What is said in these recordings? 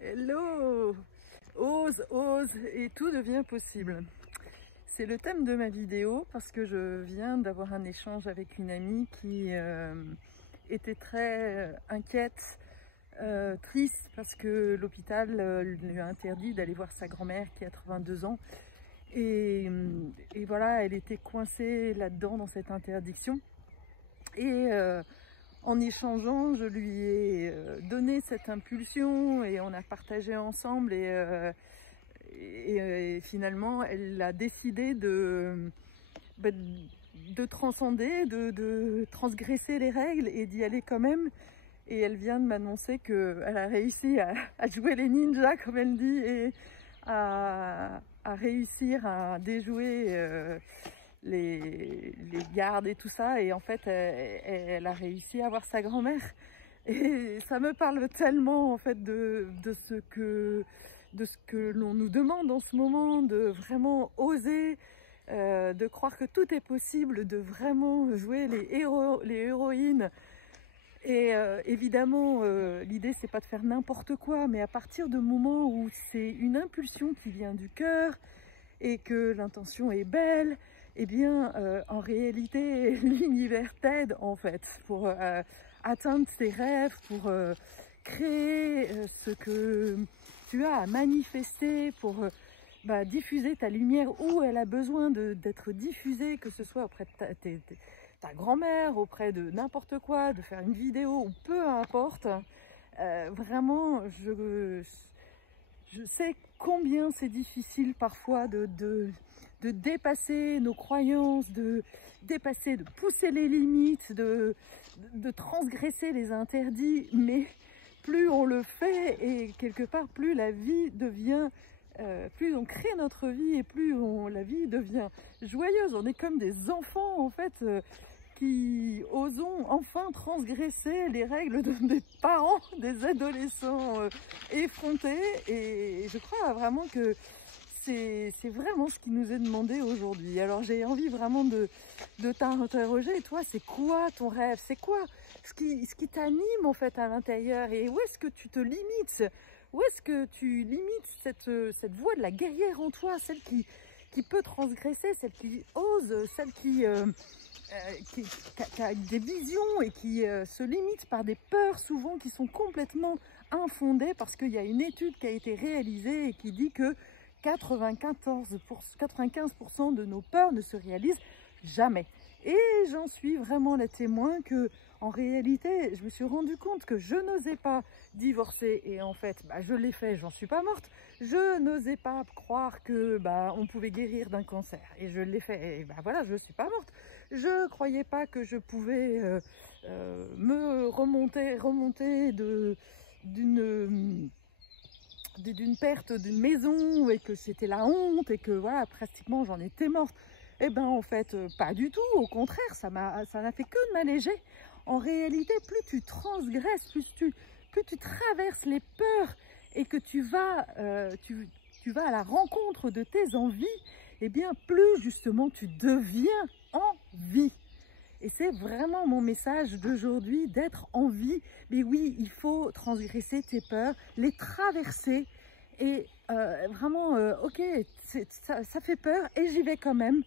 Hello! Ose, ose et tout devient possible. C'est le thème de ma vidéo parce que je viens d'avoir un échange avec une amie qui était très inquiète, triste parce que l'hôpital lui a interdit d'aller voir sa grand-mère qui a 82 ans. Et voilà, elle était coincée là-dedans dans cette interdiction. Et en échangeant, je lui ai donné cette impulsion et on a partagé ensemble et finalement elle a décidé de transcender, de transgresser les règles et d'y aller quand même. Et elle vient de m'annoncer qu'elle a réussi à jouer les ninjas, comme elle dit, et à réussir à déjouer les gardes et tout ça. Et en fait, elle a réussi à voir sa grand-mère. Et ça me parle tellement, en fait, de ce que l'on nous demande en ce moment, de vraiment oser, de croire que tout est possible, de vraiment jouer les héros, les héroïnes. Et évidemment, l'idée c'est pas de faire n'importe quoi, mais à partir du moment où c'est une impulsion qui vient du cœur et que l'intention est belle, eh bien en réalité l'univers t'aide en fait pour atteindre tes rêves, pour créer ce que tu as à manifester, pour diffuser ta lumière où elle a besoin d'être diffusée, que ce soit auprès de ta grand-mère, auprès de n'importe quoi, de faire une vidéo ou peu importe. Vraiment, je sais combien c'est difficile parfois de dépasser nos croyances, de pousser les limites, de transgresser les interdits, mais plus on le fait et quelque part plus la vie devient, plus on crée notre vie et plus la vie devient joyeuse. On est comme des enfants en fait qui osons enfin transgresser les règles des parents, des adolescents effrontés. Et je crois vraiment que c'est vraiment ce qui nous est demandé aujourd'hui. Alors j'ai envie vraiment de t'interroger. Et toi, c'est quoi ton rêve? C'est quoi ce qui t'anime en fait à l'intérieur? Et où est-ce que tu te limites? Où est-ce que tu limites cette voix de la guerrière en toi, celle qui peut transgresser, celle qui ose, celle qui a des visions et qui se limite par des peurs souvent qui sont complètement infondées, parce qu'il y a une étude qui a été réalisée et qui dit que 95% de nos peurs ne se réalisent jamais. Et j'en suis vraiment la témoin que, en réalité, je me suis rendu compte que je n'osais pas divorcer et en fait, je l'ai fait, j'en suis pas morte. Je n'osais pas croire que on pouvait guérir d'un cancer et je l'ai fait et voilà, je suis pas morte. Je croyais pas que je pouvais me remonter d'une perte d'une maison et que c'était la honte et que voilà, pratiquement j'en étais morte. Eh ben en fait pas du tout, au contraire, ça n'a fait que de m'alléger. En réalité, plus tu transgresses, plus tu traverses les peurs et que tu vas tu vas à la rencontre de tes envies, eh bien plus justement tu deviens en vie. Et c'est vraiment mon message d'aujourd'hui, d'être en vie. Mais oui, il faut transgresser tes peurs, les traverser. Et vraiment, ok, ça fait peur et j'y vais quand même.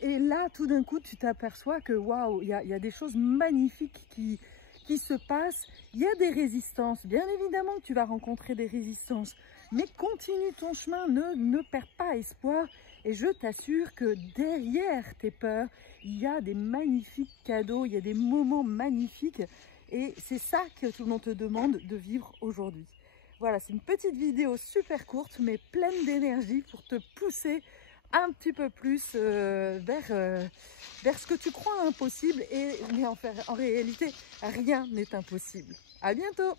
Et là, tout d'un coup, tu t'aperçois que waouh, il y a des choses magnifiques qui se passent. Il y a des résistances. Bien évidemment que tu vas rencontrer des résistances. Mais continue ton chemin, ne perds pas espoir. Et je t'assure que derrière tes peurs, il y a des magnifiques cadeaux, il y a des moments magnifiques. Et c'est ça que tout le monde te demande de vivre aujourd'hui. Voilà, c'est une petite vidéo super courte, mais pleine d'énergie pour te pousser un petit peu plus vers ce que tu crois impossible. Mais en réalité, rien n'est impossible. À bientôt!